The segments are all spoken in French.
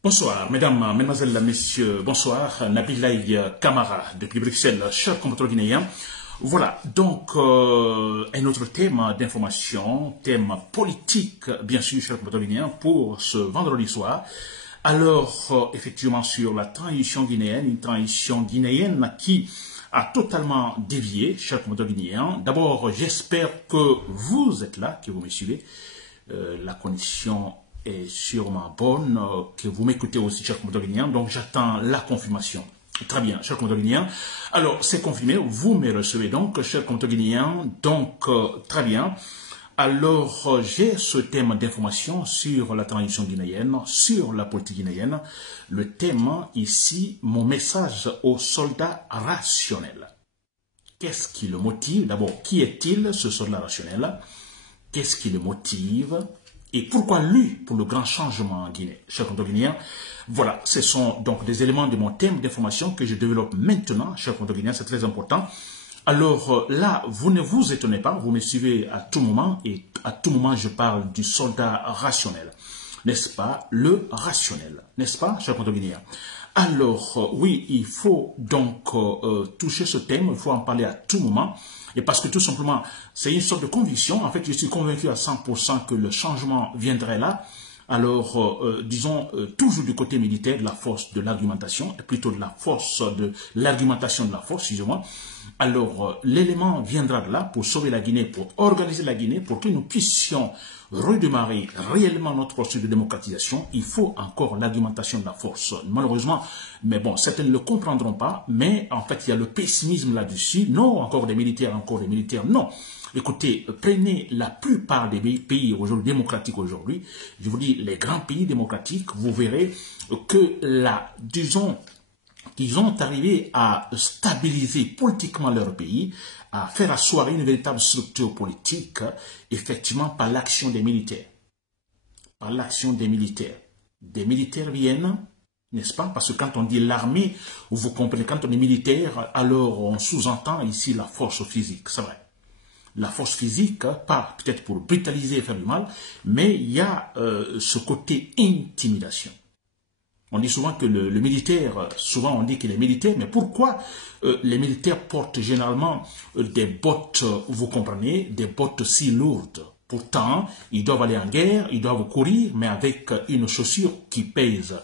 Bonsoir, mesdames, mesdemoiselles, messieurs, bonsoir, Nabilaï Kamara depuis Bruxelles, chers compatriotes guinéens. Voilà, donc un autre thème d'information, thème politique, bien sûr, chers compatriotes guinéens, pour ce vendredi soir. Alors, effectivement, sur la transition guinéenne, une transition guinéenne qui a totalement dévié, chers compatriotes guinéens. D'abord, j'espère que vous êtes là, que vous me suivez. La condition est sûrement bonne, que vous m'écoutez aussi, chers compatriotes guinéens, donc j'attends la confirmation. Très bien, chers compatriotes guinéens. Alors, c'est confirmé, vous me recevez donc, chers compatriotes guinéens, donc très bien. Alors, j'ai ce thème d'information sur la transition guinéenne, sur la politique guinéenne. Le thème ici, mon message aux soldats rationnels. Qu'est-ce qui le motive? D'abord, qui est-il, ce soldat rationnel? Qu'est-ce qui le motive? Et pourquoi lui pour le grand changement en Guinée? Chers compatriotes guinéens, voilà, ce sont donc des éléments de mon thème d'information que je développe maintenant, chers compatriotes guinéens, c'est très important. Alors là, vous ne vous étonnez pas, vous me suivez à tout moment, et à tout moment je parle du soldat rationnel. N'est-ce pas? Le rationnel, n'est-ce pas, chers compatriotes guinéens? Alors, oui, il faut donc toucher ce thème, il faut en parler à tout moment. Et parce que tout simplement, c'est une sorte de conviction. En fait, je suis convaincu à 100% que le changement viendrait là. Alors, disons, toujours du côté militaire, de la force de l'argumentation, et plutôt de la force de l'argumentation de la force, excusez-moi. Alors, l'élément viendra de là pour sauver la Guinée, pour organiser la Guinée, pour que nous puissions redémarrer réellement notre processus de démocratisation. Il faut encore l'argumentation de la force. Malheureusement, mais bon, certains ne le comprendront pas, mais en fait, il y a le pessimisme là-dessus. Non, encore des militaires, non. Écoutez, prenez la plupart des pays aujourd'hui démocratiques aujourd'hui, je vous dis les grands pays démocratiques, vous verrez que qu'ils ont arrivé à stabiliser politiquement leur pays, à faire asseoir une véritable structure politique, effectivement par l'action des militaires. Par l'action des militaires. Des militaires viennent, n'est-ce pas? Parce que quand on dit l'armée, vous comprenez, quand on est militaire, alors on sous-entend ici la force physique, c'est vrai. La force physique, pas peut-être pour brutaliser et faire du mal, mais il y a ce côté intimidation. On dit souvent que le militaire, souvent on dit qu'il est militaire, mais pourquoi les militaires portent généralement des bottes, vous comprenez, des bottes si lourdes? Pourtant, ils doivent aller en guerre, ils doivent courir, mais avec une chaussure qui pèse.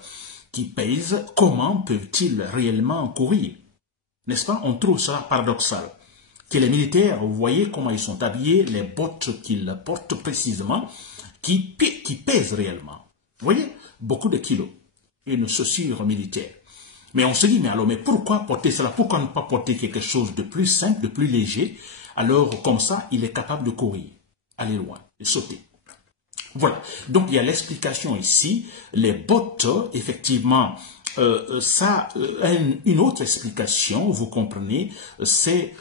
Comment peuvent-ils réellement courir? N'est-ce pas? On trouve cela paradoxal. Que les militaires, vous voyez comment ils sont habillés, les bottes qu'ils portent précisément, qui pèsent réellement. Vous voyez? Beaucoup de kilos. Une chaussure militaire. Mais on se dit, mais pourquoi porter cela? Pourquoi ne pas porter quelque chose de plus simple, de plus léger? Alors, comme ça, il est capable de courir, aller loin, de sauter. Voilà. Donc, il y a l'explication ici. Les bottes, effectivement, ça a une autre explication, vous comprenez, c'est,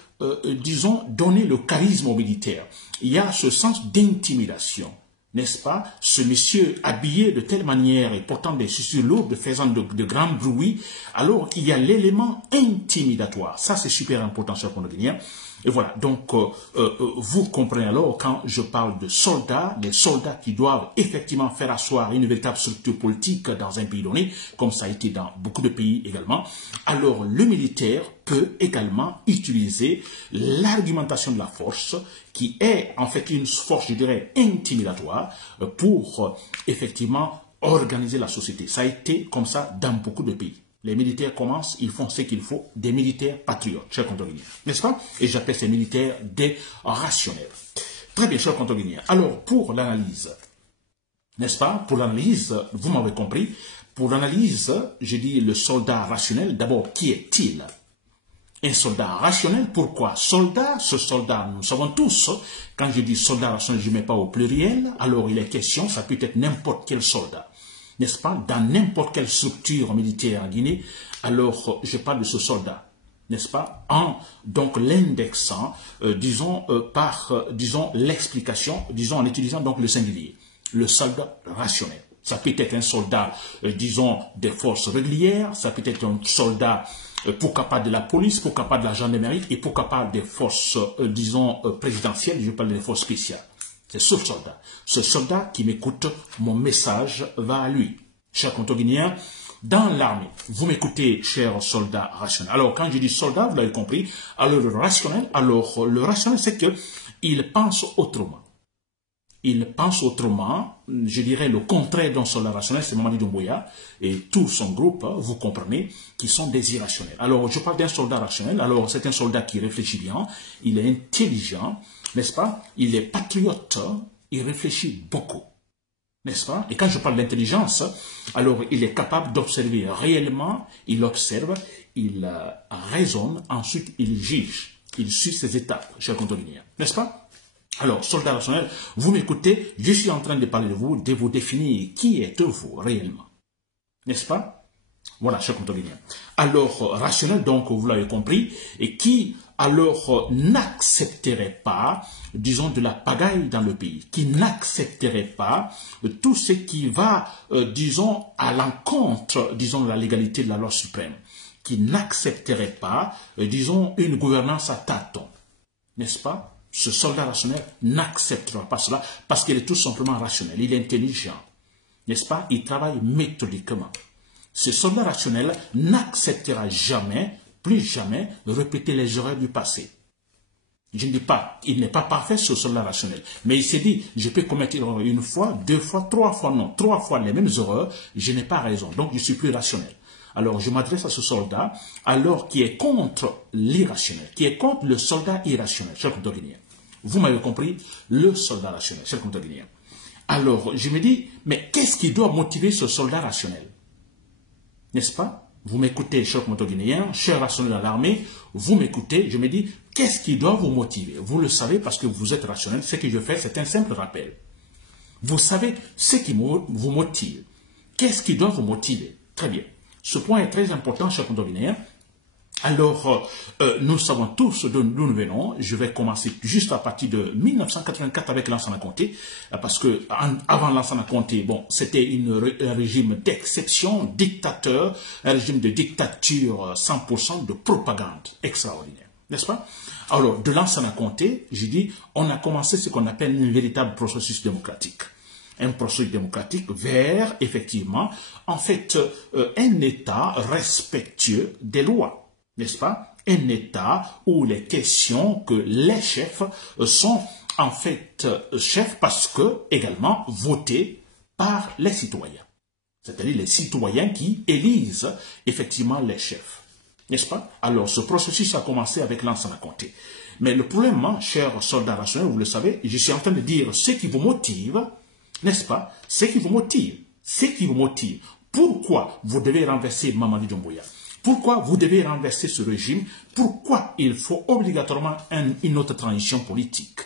disons, donner le charisme au militaire. Il y a ce sens d'intimidation. N'est-ce pas? Ce monsieur habillé de telle manière et portant des chaussures lourdes, faisant de grands bruits, alors il y a l'élément intimidatoire. Ça, c'est super important, cher Guinéen. Et voilà, donc vous comprenez alors quand je parle de soldats, les soldats qui doivent effectivement faire asseoir une véritable structure politique dans un pays donné, comme ça a été dans beaucoup de pays également, alors le militaire peut également utiliser l'argumentation de la force, qui est en fait une force, je dirais, intimidatoire, pour effectivement organiser la société. Ça a été comme ça dans beaucoup de pays. Les militaires commencent, ils font ce qu'il faut, des militaires patriotes, chers compatriotes, n'est-ce pas? Et j'appelle ces militaires des rationnels. Très bien, chers compatriotes. Alors, pour l'analyse, n'est-ce pas? Pour l'analyse, vous m'avez compris, pour l'analyse, je dis le soldat rationnel, d'abord, qui est-il? Un soldat rationnel, pourquoi? Soldat, ce soldat, nous savons tous, quand je dis soldat rationnel, je ne mets pas au pluriel, alors il est question, ça peut être n'importe quel soldat. N'est-ce pas, dans n'importe quelle structure militaire en Guinée, alors je parle de ce soldat, n'est-ce pas, en donc l'indexant, disons, disons, l'explication, disons, en utilisant donc le singulier, le soldat rationnel. Ça peut être un soldat, disons, des forces régulières, ça peut être un soldat, pourquoi pas de la police, pourquoi pas de la gendarmerie, et pourquoi pas des forces, disons, présidentielles, je parle des forces spéciales. C'est ce soldat. Ce soldat qui m'écoute, mon message va à lui. chers contoguinéens, dans l'armée. Vous m'écoutez, chers soldats rationnels. Alors, quand je dis soldat, vous l'avez compris, alors le rationnel, c'est que il pense autrement. Il pense autrement, je dirais le contraire d'un soldat rationnel, c'est Mamadi Doumbouya et tout son groupe, vous comprenez, qui sont des irrationnels. Alors, je parle d'un soldat rationnel, alors c'est un soldat qui réfléchit bien, il est intelligent, n'est-ce pas? Il est patriote, il réfléchit beaucoup, n'est-ce pas? Et quand je parle d'intelligence, alors il est capable d'observer réellement, il observe, il raisonne, ensuite il juge, il suit ses étapes, chers contoguinéens, n'est-ce pas? Alors, soldat rationnel, vous m'écoutez, je suis en train de parler de vous définir qui êtes-vous réellement. N'est-ce pas? Voilà, chers contoguinéens. Alors, rationnel, donc, vous l'avez compris, et qui, alors, n'accepterait pas, disons, de la pagaille dans le pays, qui n'accepterait pas tout ce qui va, disons, à l'encontre, disons, de la légalité de la loi suprême, qui n'accepterait pas, disons, une gouvernance à tâtons. N'est-ce pas? Ce soldat rationnel n'acceptera pas cela parce qu'il est tout simplement rationnel, il est intelligent, n'est-ce pas? Il travaille méthodiquement. Ce soldat rationnel n'acceptera jamais, plus jamais, répéter les erreurs du passé. Je ne dis pas, il n'est pas parfait ce soldat rationnel, mais il s'est dit, je peux commettre une fois, deux fois, trois fois, non, trois fois les mêmes erreurs, je n'ai pas raison, donc je suis plus rationnel. Alors, je m'adresse à ce soldat, alors qui est contre l'irrationnel, qui est contre le soldat irrationnel, cher contoguinéen. Vous m'avez compris, le soldat rationnel, cher contoguinéen. Alors, je me dis, mais qu'est-ce qui doit motiver ce soldat rationnel? N'est-ce pas? Vous m'écoutez, cher contoguinéen, cher rationnel dans l'armée, vous m'écoutez, je me dis, qu'est-ce qui doit vous motiver? Vous le savez parce que vous êtes rationnel, ce que je fais, c'est un simple rappel. Vous savez ce qui vous motive. Qu'est-ce qui doit vous motiver? Très bien. Ce point est très important, chers contoguinéens. Alors, nous savons tous d'où nous venons. Je vais commencer juste à partir de 1984 avec Lansana Conté, parce que avant Lansana Conté, bon, c'était un régime d'exception, dictateur, un régime de dictature 100% de propagande extraordinaire, n'est-ce pas? Alors, de Lansana Conté, j'ai dit, on a commencé ce qu'on appelle un véritable processus démocratique. Un processus démocratique vers, effectivement, en fait, un État respectueux des lois, n'est-ce pas? Un État où les questions que les chefs sont, en fait, chefs parce que, également, votés par les citoyens. C'est-à-dire les citoyens qui élisent, effectivement, les chefs. N'est-ce pas? Alors, ce processus a commencé avec Lansana Conté. Mais le problème, chers soldats rationnels, vous le savez, je suis en train de dire ce qui vous motive, n'est-ce pas? Ce qui vous motive. Ce qui vous motive. Pourquoi vous devez renverser Mamadi Doumbouya? Pourquoi vous devez renverser ce régime? Pourquoi il faut obligatoirement une autre transition politique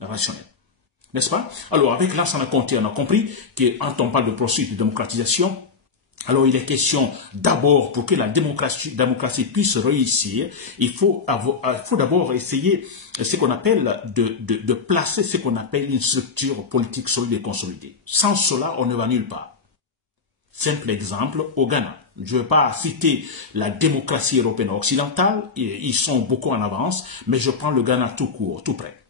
rationnelle? N'est-ce pas? Alors, avec Lansana Conté, on a compris que quand on parle de processus de démocratisation, alors il est question d'abord, pour que la démocratie puisse réussir, il faut d'abord essayer ce qu'on appelle de placer ce qu'on appelle une structure politique solide et consolidée. Sans cela, on ne va nulle part. Simple exemple, au Ghana. Je ne veux pas citer la démocratie européenne occidentale, ils sont beaucoup en avance, mais je prends le Ghana tout court, tout près.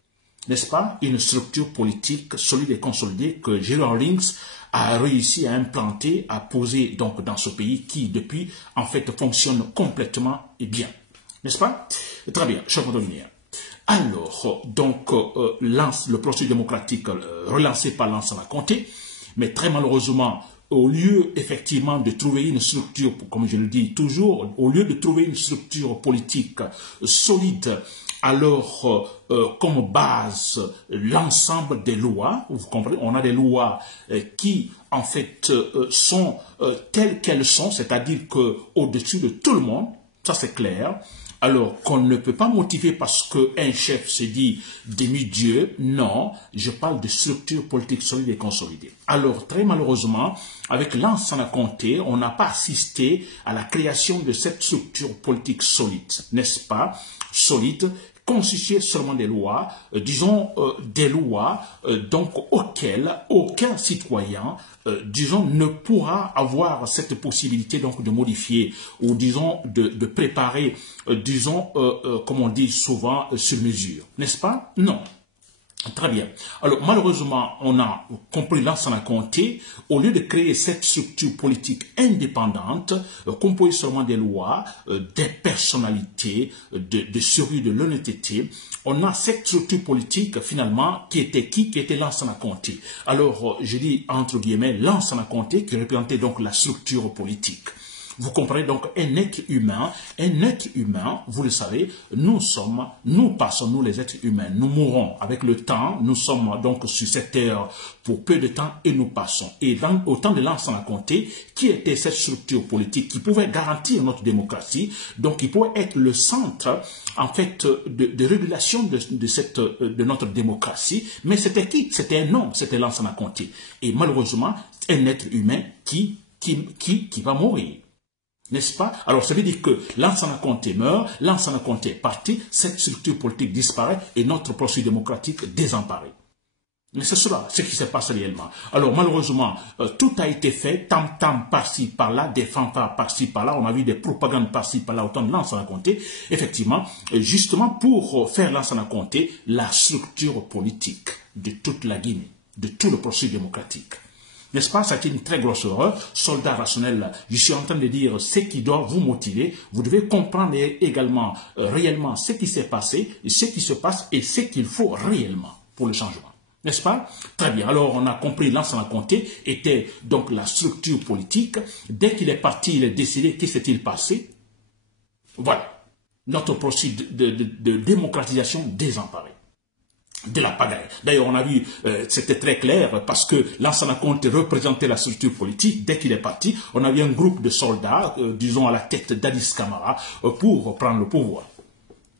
N'est-ce pas? Une structure politique solide et consolidée que Jerry Rawlings a réussi à implanter, à poser donc dans ce pays qui, depuis, en fait, fonctionne complètement et bien. N'est-ce pas? Très bien, chers contoguinéens. Alors, donc, le processus démocratique relancé par Lansana Conté, mais très malheureusement, au lieu effectivement de trouver une structure, comme je le dis toujours, au lieu de trouver une structure politique solide, alors comme base l'ensemble des lois, vous comprenez, on a des lois qui en fait sont telles qu'elles sont, c'est-à-dire qu'au-dessus de tout le monde, ça c'est clair. Alors qu'on ne peut pas motiver parce qu'un chef se dit demi-dieu, non, je parle de structure politique solide et consolidée. Alors très malheureusement, avec Lansana Conté, on n'a pas assisté à la création de cette structure politique solide, n'est-ce pas, solide, constituée seulement des lois, disons des lois donc auxquelles aucun citoyen, disons, ne pourra avoir cette possibilité donc de modifier ou disons de préparer, disons, comme on dit souvent, sur mesure, n'est-ce pas? Non. Très bien. Alors, malheureusement, on a compris Lansana Conté, au lieu de créer cette structure politique indépendante, composée seulement des lois, des personnalités, de sérieux, de l'honnêteté, on a cette structure politique, finalement, qui était Lansana Conté. Alors, je dis, entre guillemets, Lansana Conté, qui représentait donc la structure politique. Vous comprenez donc un être humain, vous le savez, nous passons, nous les êtres humains, nous mourons avec le temps, nous sommes donc sur cette terre pour peu de temps et nous passons. Et au temps de Lansana Conté, qui était cette structure politique qui pouvait garantir notre démocratie, donc qui pouvait être le centre, en fait, de régulation de notre démocratie, mais c'était qui? C'était un homme, c'était Lansana Conté. Et malheureusement, un être humain qui va mourir. N'est-ce pas? Alors, ça veut dire que Lansana Conté meurt, Lansana Conté est parti, cette structure politique disparaît et notre processus démocratique désemparé. Mais c'est cela, ce qui se passe réellement. Alors, malheureusement, tout a été fait, tam-tam par-ci, par-là, des fanfares par-ci, par-là, on a vu des propagandes par-ci, par-là, autant de Lansana Conté, effectivement, justement pour faire Lansana Conté la structure politique de toute la Guinée, de tout le processus démocratique. N'est-ce pas? Ça a été une très grosse erreur. Soldat rationnel, je suis en train de dire ce qui doit vous motiver. Vous devez comprendre également réellement ce qui s'est passé, ce qui se passe et ce qu'il faut réellement pour le changement. N'est-ce pas? Très bien. Alors, on a compris, Lansana Conté était donc la structure politique. Dès qu'il est parti, il est décidé, qu'est-ce s'est-il passé? Voilà. Notre processus de démocratisation désemparé. De la pagaille. D'ailleurs, on a vu, c'était très clair, parce que Lansana Conté représentait la structure politique. Dès qu'il est parti, on a vu un groupe de soldats, disons à la tête d'Addis Camara, pour prendre le pouvoir.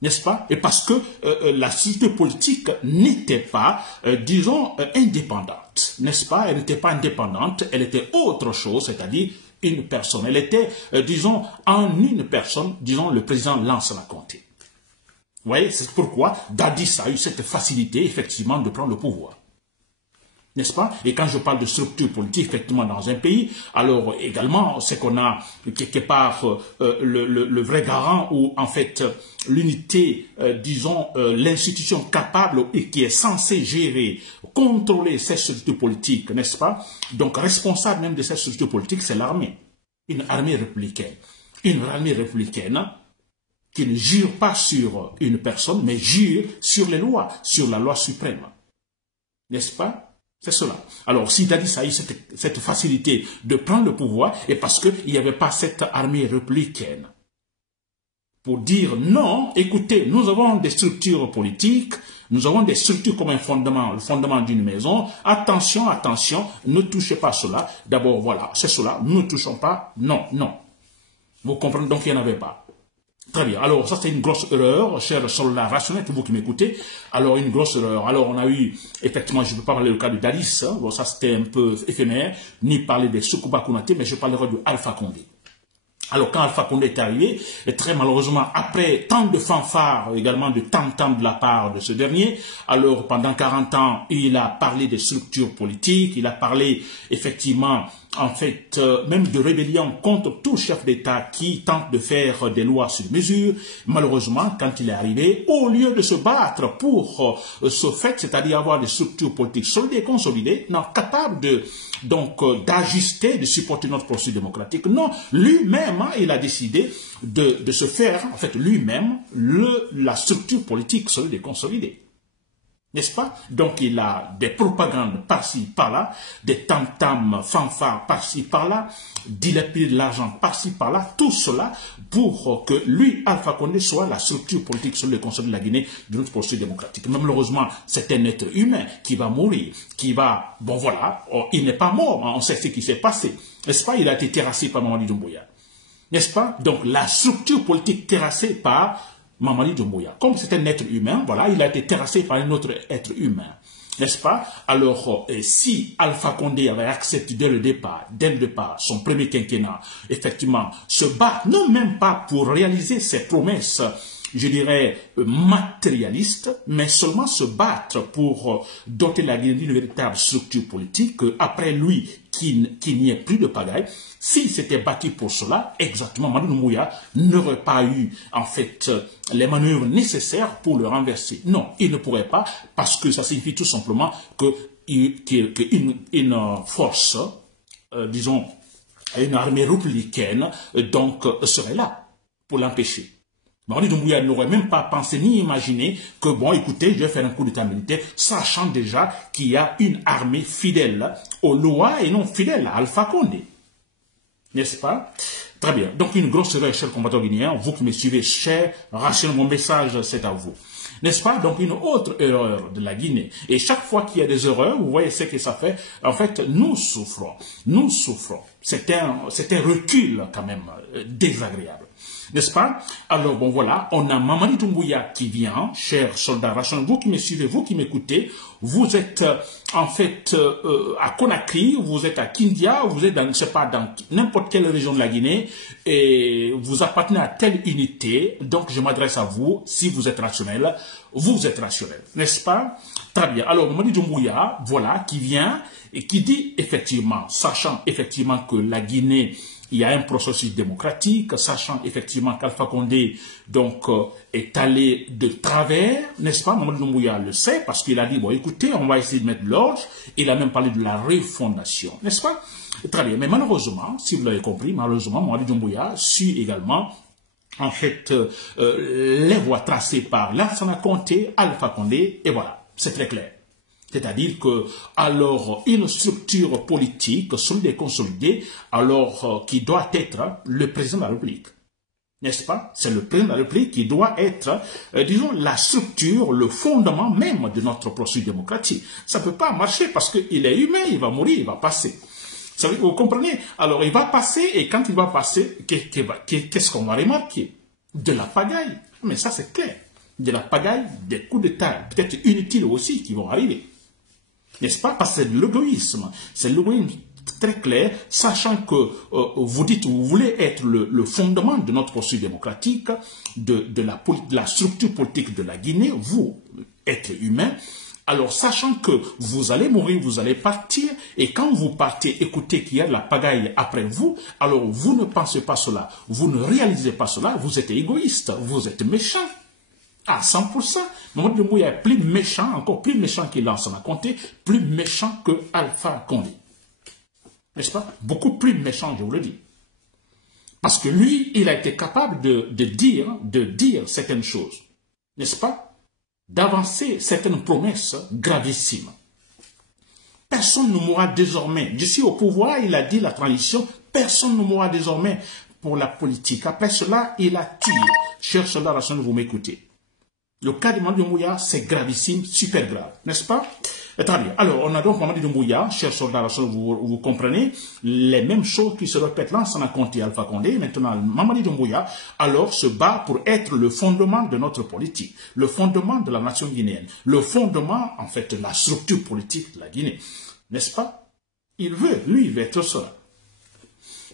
N'est-ce pas? Et parce que la structure politique n'était pas, disons, indépendante. N'est-ce pas? Elle n'était pas indépendante, elle était autre chose, c'est-à-dire une personne. Elle était, disons, en une personne, disons, le président Lansana Conté. Vous voyez, c'est pourquoi Dadis a eu cette facilité, effectivement, de prendre le pouvoir. N'est-ce pas? Et quand je parle de structure politique, effectivement, dans un pays, alors également, c'est qu'on a quelque part le vrai garant ou, en fait, l'unité, disons, l'institution capable et qui est censée gérer, contrôler cette structure politique, n'est-ce pas? Donc, responsable même de cette structure politique, c'est l'armée. Une armée républicaine. Une armée républicaine qui ne jure pas sur une personne, mais jure sur les lois, sur la loi suprême. N'est-ce pas? C'est cela. Alors, si Dadis a eu cette facilité de prendre le pouvoir, et parce qu'il n'y avait pas cette armée républicaine, pour dire non, écoutez, nous avons des structures politiques, nous avons des structures comme un fondement, le fondement d'une maison, attention, attention, ne touchez pas cela. D'abord, voilà, c'est cela, nous ne touchons pas, non, non. Vous comprenez, donc il n'y en avait pas. Très bien. Alors, ça, c'est une grosse erreur, cher soldat rationnel, vous qui m'écoutez. Alors, une grosse erreur. Alors, on a eu, effectivement, je ne peux pas parler du cas de Dadis, hein. Bon, ça, c'était un peu éphémère, ni parler des Soukouba Konaté, mais je parlerai de Alpha Condé. Alors, quand Alpha Condé est arrivé, et très malheureusement, après tant de fanfares, également de tam-tam de la part de ce dernier, alors, pendant 40 ans, il a parlé des structures politiques, il a parlé, effectivement, en fait, même de rébellion contre tout chef d'État qui tente de faire des lois sur mesure. Malheureusement, quand il est arrivé, au lieu de se battre pour ce fait, c'est-à-dire avoir des structures politiques solides et consolidées, non, capables d'ajuster, de supporter notre processus démocratique, non, lui-même, hein, il a décidé de se faire, en fait, lui-même, la structure politique solide et consolidée. N'est-ce pas? Donc, il a des propagandes par-ci, par-là, des tam-tam, fanfares par-ci, par-là, dilapider de l'argent par-ci, par-là, tout cela pour que lui, Alpha Condé, soit la structure politique sur le conseil de la Guinée de notre processus démocratique. Mais malheureusement, c'est un être humain qui va mourir, qui va, bon voilà, il n'est pas mort, hein, on sait ce qui s'est passé. N'est-ce pas? Il a été terrassé par Mamadi Doumbouya. N'est-ce pas? Donc, la structure politique terrassée par Mamadi Doumbouya. Comme c'est un être humain, voilà, il a été terrassé par un autre être humain. N'est-ce pas? Alors, si Alpha Condé avait accepté dès le départ, son premier quinquennat, effectivement, se battre, non même pas pour réaliser ses promesses je dirais, matérialistes, mais seulement se battre pour doter la Guinée d'une véritable structure politique, après lui, qu'il n'y ait plus de pagaille. S'il s'était battu pour cela, exactement, Mamadou Doumbouya n'aurait pas eu, en fait, les manœuvres nécessaires pour le renverser. Non, il ne pourrait pas, parce que ça signifie tout simplement qu'une force, disons, une armée républicaine, donc, serait là pour l'empêcher. Mamadou Doumbouya n'aurait même pas pensé ni imaginé que, bon, écoutez, je vais faire un coup d'état militaire, sachant déjà qu'il y a une armée fidèle aux lois et non fidèle à Alpha Condé. N'est-ce pas? Très bien. Donc, une grosse erreur, chers combattants guinéens, vous qui me suivez, cher Rachel, mon message, c'est à vous. N'est-ce pas? Donc, une autre erreur de la Guinée. Et chaque fois qu'il y a des erreurs, vous voyez ce que ça fait. En fait, nous souffrons. Nous souffrons. C'est un recul, quand même, désagréable. N'est-ce pas? Alors, bon, voilà, on a Mamadi Doumbouya qui vient, chers soldats Rachel, vous qui me suivez, vous qui m'écoutez, vous êtes en fait à Conakry, vous êtes à Kindia, vous êtes dans, je sais pas, dans n'importe quelle région de la Guinée, et vous appartenez à telle unité, donc je m'adresse à vous, si vous êtes rationnel, vous êtes rationnel, n'est-ce pas? Très bien. Alors, Mamadi Doumbouya, voilà, qui vient et qui dit effectivement, sachant effectivement que la Guinée, il y a un processus démocratique, sachant effectivement qu'Alpha Condé donc, est allé de travers, n'est-ce pas? Mamadou Doumbouya le sait parce qu'il a dit, bon écoutez, on va essayer de mettre l'ordre. Il a même parlé de la refondation, n'est-ce pas? Très bien, mais malheureusement, si vous l'avez compris, malheureusement, Mamadou Doumbouya suit également en fait les voies tracées par Lansana Conté, Alpha Condé, et voilà, c'est très clair. C'est-à-dire que, alors, une structure politique solide et consolidée, alors, qui doit être le président de la République. N'est-ce pas? C'est le président de la République qui doit être, disons, la structure, le fondement même de notre processus démocratique. Ça ne peut pas marcher parce qu'il est humain, il va mourir, il va passer. Vous comprenez? Alors, il va passer et quand il va passer, qu'est-ce qu'on va remarquer? De la pagaille. Mais ça, c'est clair. De la pagaille, des coups d'État, peut-être inutiles aussi, qui vont arriver. N'est-ce pas? Parce que c'est de l'égoïsme. C'est l'égoïsme très clair, sachant que vous dites, vous voulez être le fondement de notre processus démocratique, de la structure politique de la Guinée, vous, être humain. Alors, sachant que vous allez mourir, vous allez partir, et quand vous partez, écoutez qu'il y a de la pagaille après vous, alors vous ne pensez pas cela, vous ne réalisez pas cela, vous êtes égoïste, vous êtes méchant. À 100%, Mamadou Doumbouya est plus méchant, encore plus méchant qu'il Lansana Conté, plus méchant que Alpha Condé. N'est-ce pas? Beaucoup plus méchant, je vous le dis. Parce que lui, il a été capable de dire certaines choses. N'est-ce pas? D'avancer certaines promesses gravissimes. Personne ne mourra désormais. D'ici au pouvoir, il a dit la transition, personne ne mourra désormais pour la politique. Après cela, il a tué. Chers soldats, vous m'écoutez. Le cas de Mamadou Doumbouya, c'est gravissime, super grave, n'est-ce pas? Très bien. Alors, on a donc Mamadou Doumbouya, chers soldats, vous comprenez, les mêmes choses qui se répètent là, Lansana Conté, Alpha Condé. Maintenant, Mamadou Doumbouya, alors, se bat pour être le fondement de notre politique, le fondement de la nation guinéenne, le fondement, en fait, de la structure politique de la Guinée. N'est-ce pas? Il veut être cela.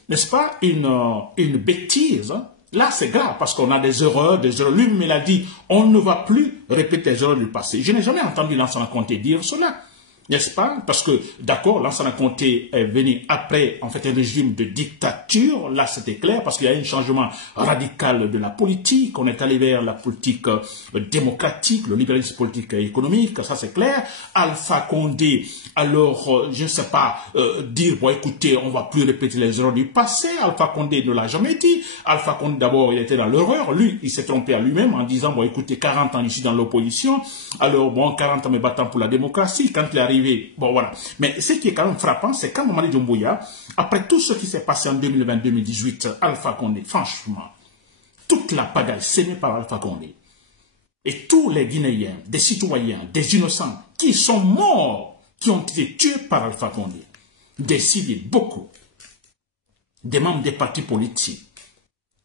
N'est-ce pas une bêtise, hein? Là, c'est grave parce qu'on a des erreurs. Lui-même, il a dit, on ne va plus répéter les erreurs du passé. Je n'ai jamais entendu Lansana Conté dire cela. N'est-ce pas? Parce que, d'accord, Lansana Conté est venu après, en fait, un régime de dictature. Là, c'était clair parce qu'il y a eu un changement radical de la politique. On est allé vers la politique démocratique, le libéralisme politique et économique. Ça, c'est clair. Alpha Condé, alors, je ne sais pas, dire, bon, écoutez, on ne va plus répéter les erreurs du passé. Alpha Condé ne l'a jamais dit. Alpha Condé, d'abord, il était dans l'erreur. Lui, il s'est trompé à lui-même en disant, bon, écoutez, 40 ans ici dans l'opposition. Alors, bon, 40 ans me battant pour la démocratie. Quand il est arrivé, bon voilà. Mais ce qui est quand même frappant, c'est quand Mamadou Doumbouya, après tout ce qui s'est passé en 2020-2018, Alpha Condé, franchement, toute la pagaille sémée par Alpha Condé, et tous les Guinéens, des citoyens, des innocents, qui sont morts, qui ont été tués par Alpha Condé, des civils, beaucoup, des membres des partis politiques.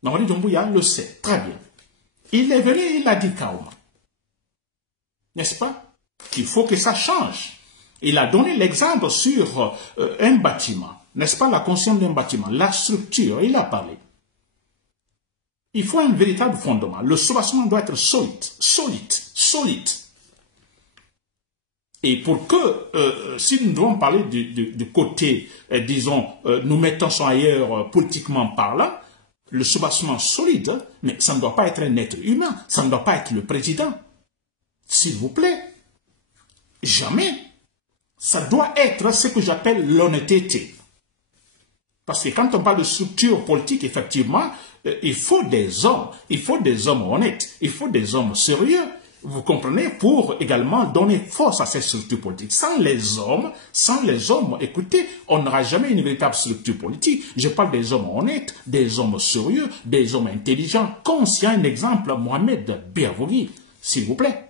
Mamadou Doumbouya le sait très bien. Il est venu, il a dit calme. N'est-ce pas? Qu'il faut que ça change. Il a donné l'exemple sur un bâtiment, n'est-ce pas, la construction d'un bâtiment, la structure, il a parlé. Il faut un véritable fondement. Le soubassement doit être solide. Et pour que, si nous devons parler du côté, disons, nous mettons son ailleurs politiquement parlant, le soubassement solide, mais ça ne doit pas être un être humain, ça ne doit pas être le président. S'il vous plaît, jamais. Ça doit être ce que j'appelle l'honnêteté. Parce que quand on parle de structure politique, effectivement, il faut des hommes honnêtes, il faut des hommes sérieux, vous comprenez, pour également donner force à cette structure politique. Sans les hommes, écoutez, on n'aura jamais une véritable structure politique. Je parle des hommes honnêtes, des hommes sérieux, des hommes intelligents, conscients. Un exemple, Mohamed Bervougui, s'il vous plaît.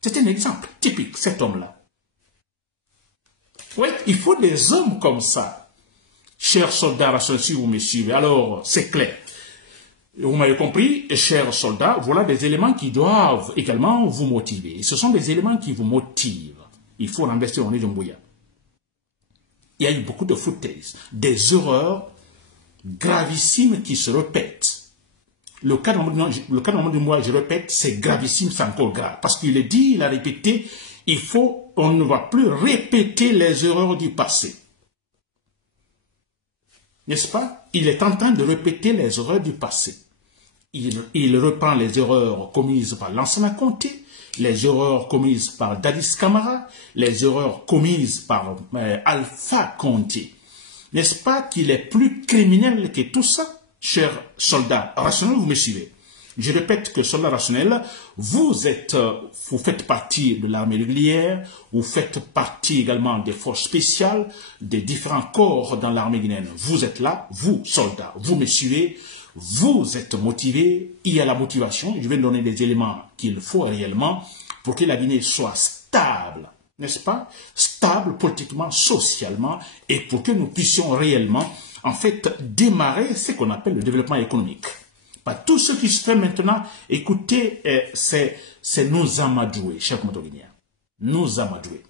C'est un exemple typique, cet homme-là. Oui, il faut des hommes comme ça. Chers soldats, si vous me suivez, alors c'est clair. Vous m'avez compris, chers soldats, voilà des éléments qui doivent également vous motiver. Ce sont des éléments qui vous motivent. Il faut renverser au nez d'un bouillard. Il y a eu beaucoup de foutaises, des erreurs gravissimes qui se répètent. Le cas de moi, je répète, c'est gravissime, c'est encore grave. Parce qu'il est dit, il a répété, on ne va plus répéter les erreurs du passé. N'est-ce pas? Il est en train de répéter les erreurs du passé. Il reprend les erreurs commises par Lansana Conté, les erreurs commises par Dadis Camara, les erreurs commises par Alpha Conté. N'est-ce pas qu'il est plus criminel que tout ça, chers soldats rationnels, vous me suivez? Je répète que soldats rationnels, vous faites partie de l'armée régulière, vous faites partie également des forces spéciales, des différents corps dans l'armée guinéenne. Vous êtes là, vous, soldats, vous me suivez, vous êtes motivés, il y a la motivation, je vais donner des éléments qu'il faut réellement pour que la Guinée soit stable, n'est-ce pas? Stable politiquement, socialement, et pour que nous puissions réellement, en fait, démarrer ce qu'on appelle le développement économique. Tout ce qui se fait maintenant, écoutez, c'est nous amadouer, chers Motoguinéens. Nous amadouer.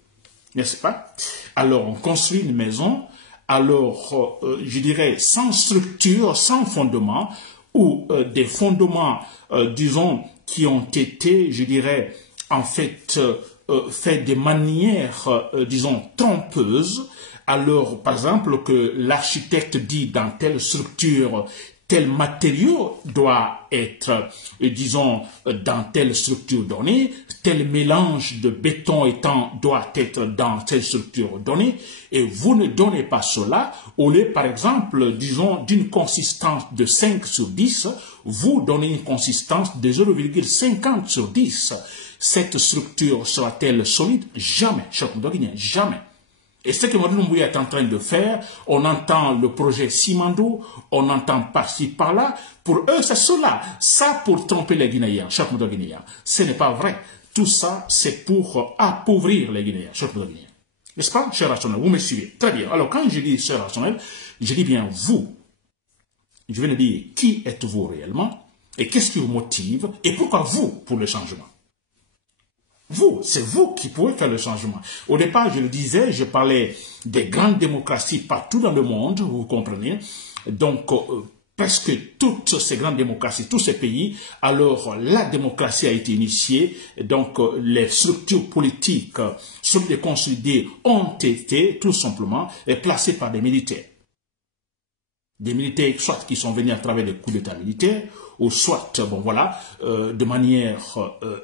N'est-ce pas? Alors, on construit une maison, alors, je dirais, sans structure, sans fondement, ou des fondements, disons, qui ont été, je dirais, en fait, faits de manière, disons, trompeuse. Alors, par exemple, que l'architecte dit dans telle structure, tel matériau doit être, disons, dans telle structure donnée, tel mélange de béton doit être dans telle structure donnée, et vous ne donnez pas cela, au lieu, par exemple, disons, d'une consistance de 5 sur 10, vous donnez une consistance de 0,50 sur 10. Cette structure sera-t-elle solide? Jamais, cher Guinéen, jamais. Et ce que Madou Mbouya est en train de faire, on entend le projet Simandou, on entend par-ci, par-là. Pour eux, c'est cela. Ça pour tromper les Guinéens, chaque modo Guinéen. Ce n'est pas vrai. Tout ça, c'est pour appauvrir les Guinéens, chaque modo Guinéen. N'est-ce pas, cher rationnel? Vous me suivez. Très bien. Alors, quand je dis cher rationnel, je dis bien vous. Je vais le dire, qui êtes-vous réellement? Et qu'est-ce qui vous motive? Et pourquoi vous pour le changement? Vous, c'est vous qui pouvez faire le changement. Au départ, je le disais, je parlais des grandes démocraties partout dans le monde, vous comprenez. Donc, presque toutes ces grandes démocraties, tous ces pays, alors la démocratie a été initiée, donc les structures politiques solides et consolidées ont été tout simplement placées par des militaires. Des militaires, soit qui sont venus à travers des coups d'État militaires, ou soit, bon voilà, de manière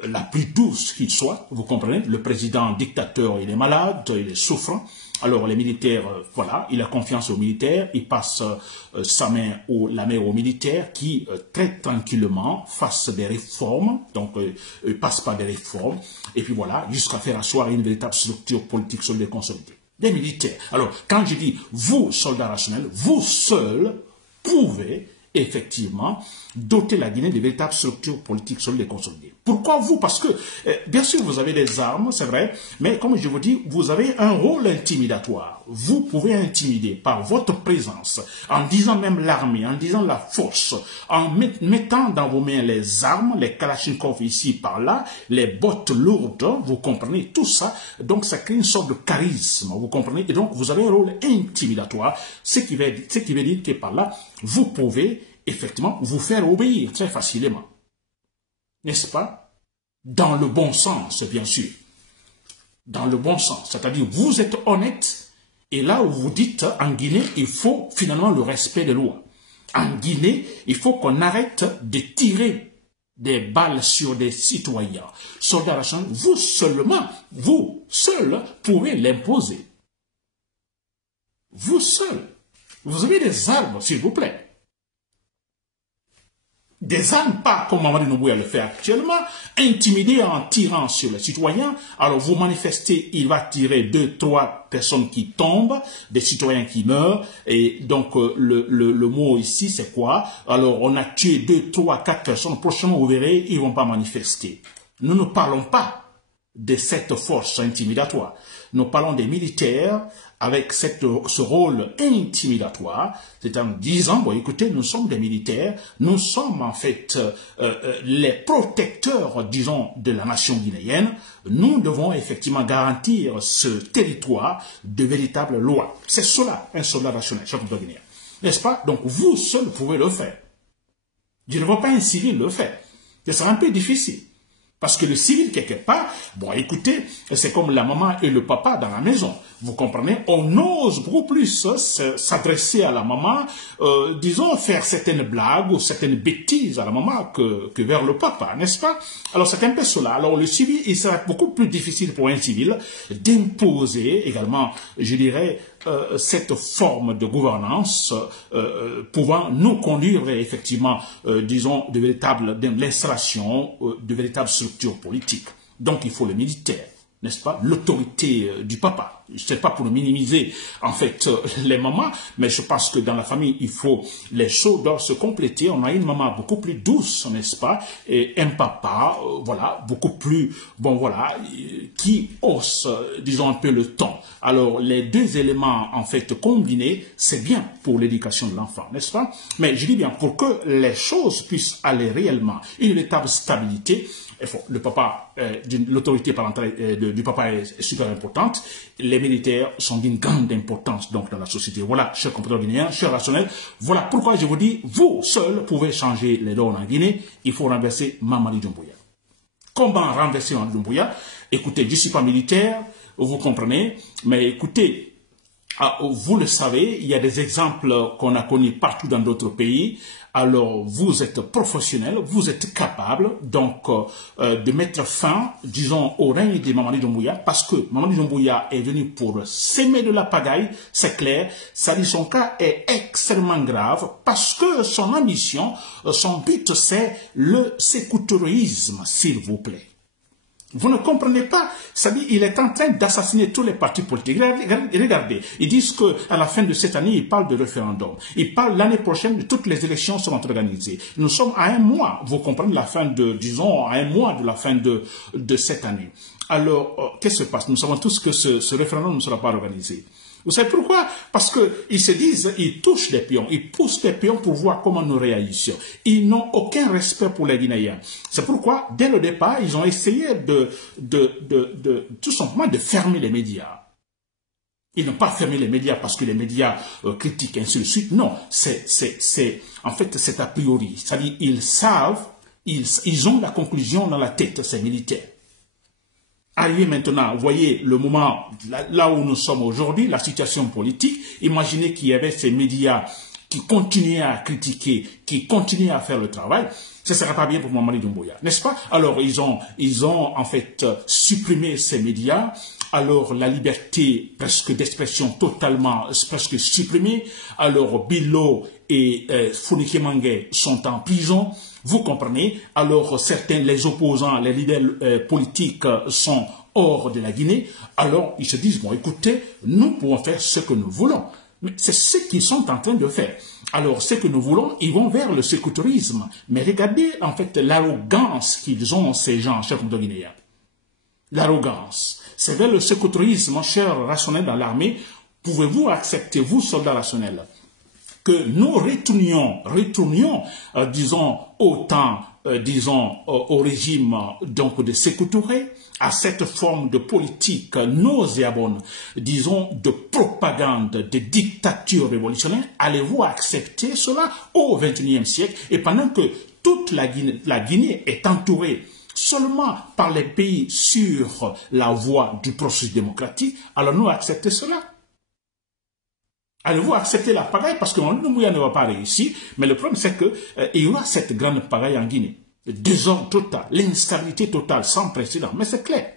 la plus douce qu'il soit, vous comprenez, le président dictateur, il est malade, il est souffrant, alors les militaires, voilà, il a confiance aux militaires, il passe la main aux militaires qui, très tranquillement, fassent des réformes, donc passent par des réformes, et puis voilà, jusqu'à faire asseoir une véritable structure politique solide et consolidée. Des militaires. Alors, quand je dis vous, soldats rationnels, vous seuls pouvez effectivement doter la Guinée de véritables structures politiques solides et consolidées. Pourquoi vous? Parce que, bien sûr, vous avez des armes, c'est vrai, mais comme je vous dis, vous avez un rôle intimidatoire. Vous pouvez intimider par votre présence, en disant même l'armée, en disant la force, en mettant dans vos mains les armes, les kalachnikovs ici, par là, les bottes lourdes, vous comprenez, tout ça. Donc, ça crée une sorte de charisme, vous comprenez. Et donc, vous avez un rôle intimidatoire, ce qui veut dire que par là, vous pouvez effectivement, vous faire obéir très facilement. N'est-ce pas? Dans le bon sens, bien sûr. Dans le bon sens. C'est-à-dire, vous êtes honnête, et là où vous dites, en Guinée, il faut finalement le respect des lois. En Guinée, il faut qu'on arrête de tirer des balles sur des citoyens. Soldats nationaux, vous seulement, vous seul pouvez l'imposer. Vous seul. Vous avez des armes, s'il vous plaît. Des armes, pas comme Mamadi Doumbouya le fait actuellement, intimider en tirant sur les citoyens. Alors vous manifestez, il va tirer 2, 3 personnes qui tombent, des citoyens qui meurent. Et donc le mot ici c'est quoi? Alors on a tué 2, 3, 4 personnes. Prochainement vous verrez, ils ne vont pas manifester. Nous ne parlons pas de cette force intimidatoire. Nous parlons des militaires avec ce rôle intimidatoire, c'est en disant, bon, écoutez, nous sommes des militaires, nous sommes en fait les protecteurs, disons, de la nation guinéenne, nous devons effectivement garantir ce territoire de véritables lois. C'est cela, un soldat national, chef de Guinée. N'est-ce pas? Donc, vous seul pouvez le faire. Je ne vois pas un civil le faire. Ce sera un peu difficile. Parce que le civil, quelque part, bon, écoutez, c'est comme la maman et le papa dans la maison. Vous comprenez? On ose beaucoup plus s'adresser à la maman, disons, faire certaines blagues ou certaines bêtises à la maman que vers le papa, n'est-ce pas? Alors, c'est un peu cela. Alors, le civil, il sera beaucoup plus difficile pour un civil d'imposer également, je dirais, cette forme de gouvernance pouvant nous conduire effectivement, disons, de l'installation de véritables structures politiques. Donc, il faut le militaire, n'est-ce pas? L'autorité du papa. C'est pas pour minimiser, en fait, les mamans, mais je pense que dans la famille, il faut, les choses doivent se compléter. On a une maman beaucoup plus douce, n'est-ce pas? Et un papa, voilà, beaucoup plus, bon, voilà, qui hausse, disons, un peu le ton. Alors, les deux éléments, en fait, combinés, c'est bien pour l'éducation de l'enfant, n'est-ce pas? Mais je dis bien, pour que les choses puissent aller réellement, une véritable stabilité, le papa, l'autorité parentale du papa est super importante. Les militaires sont d'une grande importance donc dans la société. Voilà, chers compatriotes guinéens, chers rationnels, voilà pourquoi je vous dis, vous seuls pouvez changer les donnes en Guinée. Il faut renverser Mamadi Doumbouya. Comment renverser Mamadi Doumbouya? Écoutez, je ne suis pas militaire, vous comprenez, mais écoutez, vous le savez, il y a des exemples qu'on a connus partout dans d'autres pays. Alors, vous êtes professionnel, vous êtes capable, donc, de mettre fin, disons, au règne de Mamadi Doumbouya, parce que Mamadi Doumbouya est venu pour s'aimer de la pagaille, c'est clair. Ça dit, son cas est extrêmement grave, parce que son ambition, son but, c'est le sécouterisme, s'il vous plaît. Vous ne comprenez pas, c'est-à-dire il est en train d'assassiner tous les partis politiques. Regardez, ils disent qu'à la fin de cette année, ils parlent de référendum. Ils parlent l'année prochaine de toutes les élections seront organisées. Nous sommes à un mois, vous comprenez, la fin de, disons, à un mois de la fin de cette année. Alors, qu'est-ce qui se passe? Nous savons tous que ce référendum ne sera pas organisé. Vous savez pourquoi? Parce qu'ils se disent, ils touchent les pions, ils poussent les pions pour voir comment nous réagissons. Ils n'ont aucun respect pour les Guinéens. C'est pourquoi, dès le départ, ils ont essayé tout simplement de fermer les médias. Ils n'ont pas fermé les médias parce que les médias critiquent ainsi de suite. Non, en fait, c'est a priori. C'est-à-dire, ils savent, ils ont la conclusion dans la tête, ces militaires. Arrivé maintenant, vous voyez le moment, là où nous sommes aujourd'hui, la situation politique, imaginez qu'il y avait ces médias qui continuaient à critiquer, qui continuaient à faire le travail, ce ne serait pas bien pour Mamadi Doumbouya, n'est-ce pas? Alors, ils ont en fait supprimé ces médias, alors la liberté presque d'expression totalement, presque supprimée, alors Bilo et Founike Mangué sont en prison. Vous comprenez? Alors, certains, les opposants, les leaders politiques sont hors de la Guinée. Alors, ils se disent, bon, écoutez, nous pouvons faire ce que nous voulons. Mais c'est ce qu'ils sont en train de faire. Alors, ce que nous voulons, ils vont vers le sécouterisme. Mais regardez, en fait, l'arrogance qu'ils ont, ces gens, chers compatriotes guinéens. L'arrogance. C'est vers le sécouterisme, chers rationnels dans l'armée. Pouvez-vous accepter, vous, soldats rationnels, que nous retournions, disons, au temps disons, au régime donc de Sékou Touré, à cette forme de politique nauséabonde, disons, de propagande, de dictature révolutionnaire, allez-vous accepter cela au XXIe siècle et pendant que toute la Guinée est entourée seulement par les pays sur la voie du processus démocratique, allons-nous accepter cela? Allez-vous accepter la pagaille? Parce que Mamadi Doumbouya ne va pas réussir, mais le problème c'est qu'il y aura cette grande pagaille en Guinée. Le désordre total, l'instabilité totale, sans précédent. Mais c'est clair.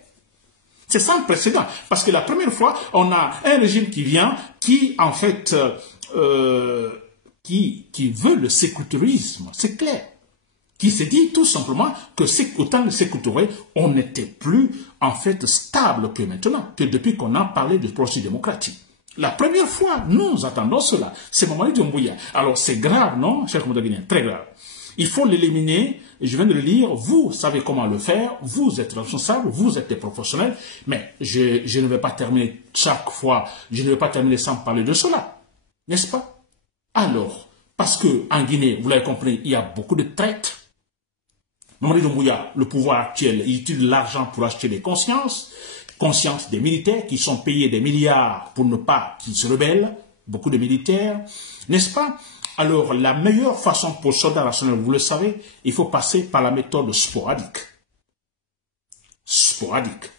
C'est sans précédent. Parce que la première fois, on a un régime qui vient, qui en fait, qui veut le sécuritarisme. C'est clair. Qui se dit tout simplement que au temps de Sékou Touré, on n'était plus en fait stable que maintenant, que depuis qu'on a parlé du processus démocratique. La première fois, nous attendons cela. C'est Mamadi Doumbouya. Alors c'est grave, non, cher Guinéen, très grave. Il faut l'éliminer. Je viens de le lire. Vous savez comment le faire. Vous êtes responsable. Vous êtes des professionnels. Mais je ne vais pas terminer chaque fois. Je ne vais pas terminer sans parler de cela. N'est-ce pas? Alors, parce que en Guinée, vous l'avez compris, il y a beaucoup de traites. Mamadi Doumbouya, le pouvoir actuel, il utilise l'argent pour acheter des consciences des militaires qui sont payés des milliards pour ne pas qu'ils se rebellent, beaucoup de militaires, n'est-ce pas? Alors, la meilleure façon pour le soldat national, vous le savez, il faut passer par la méthode sporadique. Sporadique.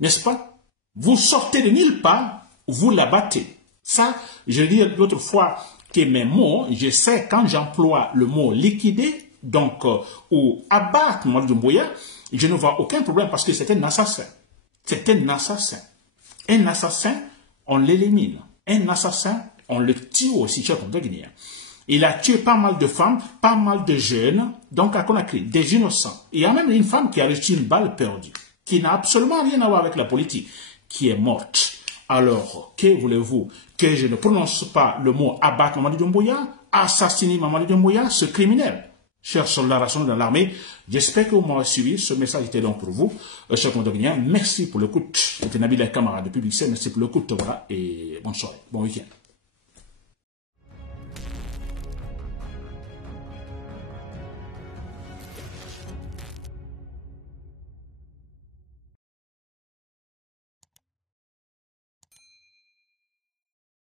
N'est-ce pas? Vous sortez de nulle part, vous l'abattez. Ça, je dis l'autre fois que mes mots, je sais quand j'emploie le mot liquider, donc, ou abattre Mamadi Doumbouya, je ne vois aucun problème parce que c'est un assassin. C'est un assassin. Un assassin, on l'élimine. Un assassin, on le tue aussi, cher contre Guinéen. Il a tué pas mal de femmes, pas mal de jeunes, donc à Conakry, des innocents. Il y a même une femme qui a reçu une balle perdue, qui n'a absolument rien à voir avec la politique, qui est morte. Alors, que voulez-vous? Que je ne prononce pas le mot abattre Mamadi Doumbouya, assassiner Mamadi Doumbouya, ce criminel? Chers soldats nationaux dans l'armée, j'espère que vous m'avez suivi. Ce message était donc pour vous, chers Guinéens. Merci pour l'écoute. C'était Nabil, camarade de Public C. Merci pour l'écoute. Voilà, et bonne soirée, bon week-end.